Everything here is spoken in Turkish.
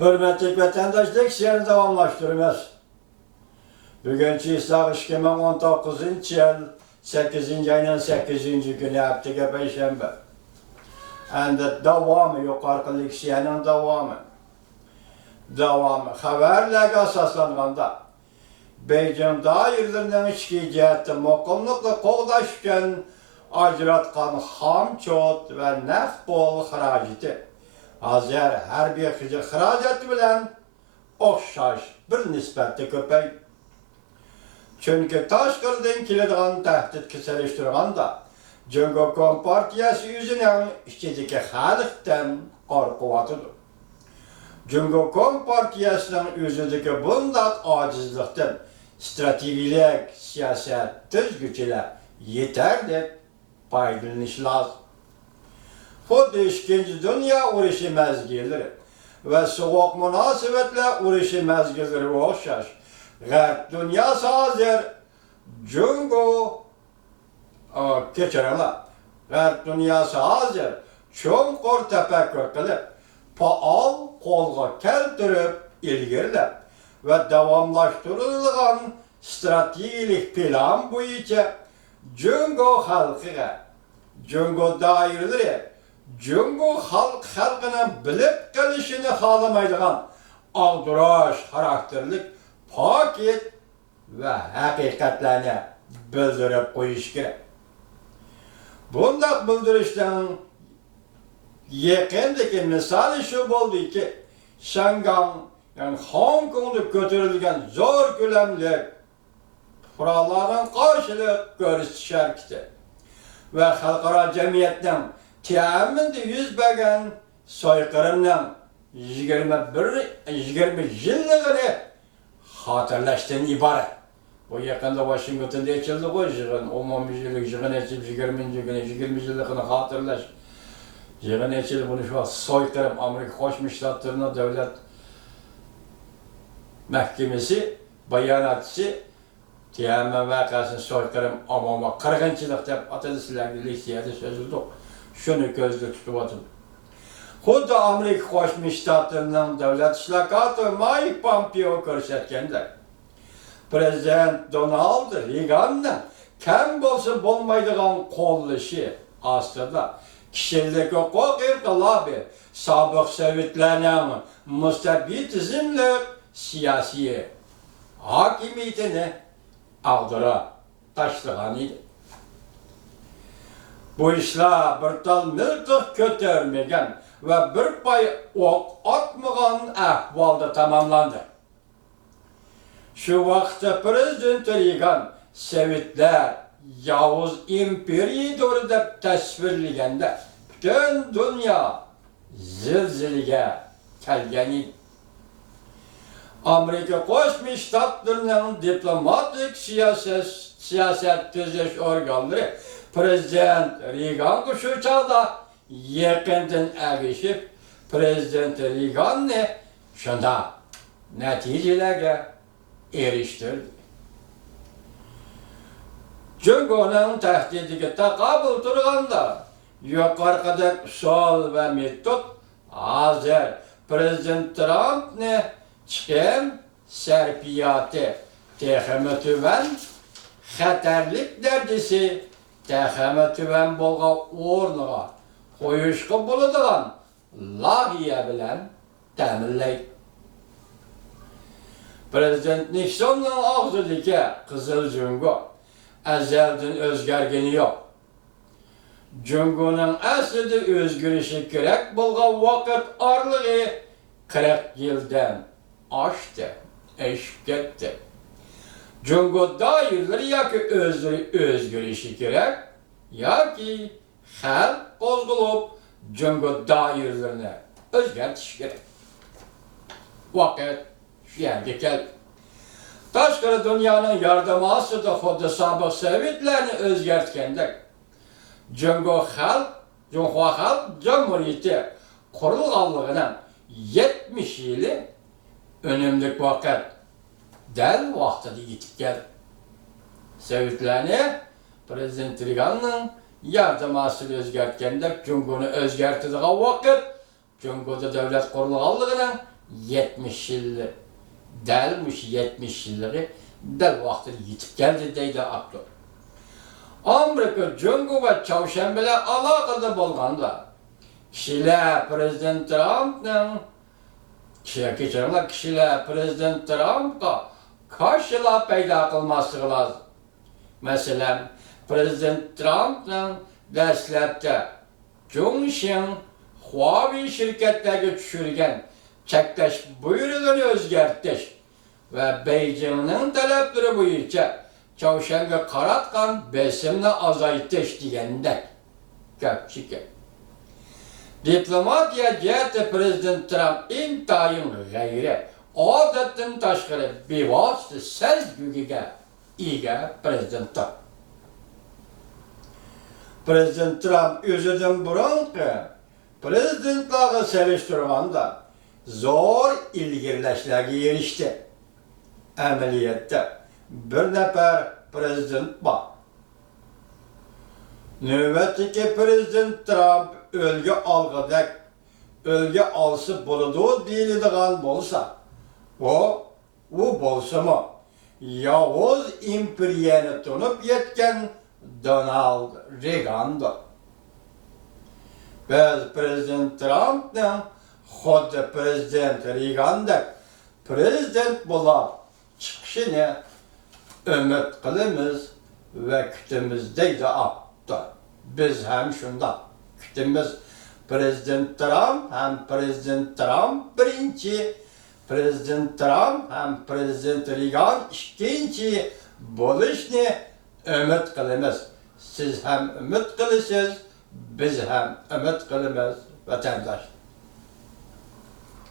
Hürmetli vatandaşlık siyasi davamlaştırmaz. Bugünkü İslam 2019 yıl 8. ayının 8. günü haftaga Perşembe. Endi devamı yukarıdaki siyanın devamı. Haberlerge asaslanganda Beijing dairlerinin içki cihati muqimlikle qoğdaşken ajratkan hamçot ve neft bol xarajeti. Hazır her bir xarajeti bilen oxşaş bir nisbette köpey. Çünkü taşqırdan keladigan tahdid keseliştirganda Cumhuriyet Kompartiyası yüzünen içideki halktan qorqıvatıdır. Cumhuriyet Kompartiyasının yüzündeki bundak acizlikten stratejilik siyaset düzgüçüyle yeterli paylanış lazım. Xuddi İkinci Dünya Uruşı mezgilleri ve soğuk münasebetle uruşı mezgilleri oxşaş. G'arb dünyası hazır Cumhuriyet keçirenler. G'arb dünyası hazır çoğunqur tefekkür kılıp faal qo'lga keltirib ilgirlab ve davamlaştırılgan strategik plan bo'yicha Cungo xalqiga, Cungo doiralari, Cungo xalqini bilib qilishini xohlamaydigan aldirash xarakterlik paket ve haqiqatlarni bildirib qo'yish kerak. Bunday bildirishdan yaqindagi misali şu bo'ldi ki, Shanghai, yani Hong Kong'da ko'tarilgan zo'r ko'lamli qurollarning qarshilik ko'rsatish harakati ve xalqaro jamiyatning ta'minda yuz bergan soyqirmning 20 yilligini xotirlashdan iborat. Bu yaqinda Washingtonda ochildi qo'y yig'in, umumyillik yig'in ochib 20 yilligini xotirlash. Yig'in ochilib buni shu soyqirm Amerika Qo'shma Shtatlarining davlat mahkamasi bayonotchisi Tiananmen vaqasini soyqirm amoma qirg'inchilik deb atadi, sizlarga leksiyada so'zildi. Shuni ko'zda tutyapti. Xuddi Amerika Qo'shma Shtatlarining davlat ishlar kotibi Mike Pompeo ko'rsatgandek, Prezident Donald Reaganning kam bo'lsa bo'lmaydigan qo'llashi ostida kişilik hukuk inqilobi sobiq Sovetlarning mustabidizmlik siyosiy hokimiyatini ag'dira tashlagan edi. Bu ishlar bir tal miltiq ko'tarmagan ve bir pay o'q otmagan ahvolda tamomlandi. Şu vaqtda Prezident Reagan Sovetlar Yavuz imperiyadoru deb tasvirlaganda butun dunyo zilzilaga kelgan edi. Amerika Qo'shma Shtatlarining diplomatik siyaset tuzish organlari Prezident Reaganga shu chog'da yaqindan ergashib, Prezident Reaganni shunda natijalarga erishtirdi. Cungo'nun tehdidiga taqabul turganda yuqoridagi usul ve metod hozir Prezident Trumpni chiqim sarfiyoti texmi tuban xatarlik darajasi texmi tuban bo'lgan o'rniga qo'yishga bo'ladigan loyiha bilan ta'minlaydi. Prezident Nixonning og'zidagi qizil jungo azaldan o'zgargani yo'q. Jungoning aslida o'zgarishi kerak bo'lgan vaqt oralig'i 40 yildan oshdi, eshib ketdi. Jungo doiralari yoki o'zlari o'zgarishi kerak yoki xalq qo'zg'alib jungo doiralarini o'zgartirish kerak. Vaqt shu yerga keldi. Tashqari dunyoning yordami ostida xuddi sobiq Sovetlarni o'zgartgandek Jungo Xalq Jamhuriyati qurilganligining 70 yili önümlü vaqt dal vaqtida yetib keldi. Sovetlarni Prezident Reaganning yordami ostida o'zgartgandek Jungoni o'zgartiradigan vaqt Jungoda davlat qurilganligining 70 yıllık delmiş 70 yıllığı del vakti yitip geldi deydi Abdul. Amerika, Cungu ve Çavşen bile alakalı bolganda. Kişiler Prezident Trump'ın kişiler Prezident Trump'a karşılığa peyda kılması lazım. Mesela Prezident Trump'ın dəstəkdə Johnson Huawei şirketlerine düşürgen çekleş buyruğunu özgertiş ve Beijing'in talepleri boyunca Çavuşen'e karatkan besimini azaytiş diyendek köpçüke. Diplomatiya ciheti Prezident Trump intayın gayri adetin taşkırı bir vasıtı sez gügüge iyiga Prezident Trump. Prezident Trump özüdün burunki prezidentlarla seliştirganda zor ilgirleşlerge erişti. Ameliyette bir nefer prezident var. Növbetdeki Prezident Trump ölge alsı buludu deyildiğin bolsa, o bolsa mı? Yavuz imperiyeni tunup yetken Donald Reagan'dı. Biz Prezident Trump'ın xuddi Prezident Reagan'dek prezident bulup çıkışını ümit kılımız ve kütümüzdeydi aptı. Biz hem şunda kütümüz Prezident Trump hem Prezident Trump birinci, Prezident Trump hem Prezident Reagan ikinci buluşunu ümit kılımız. Siz hem ümit kılısınız, biz hem ümit kılımız vatandaş.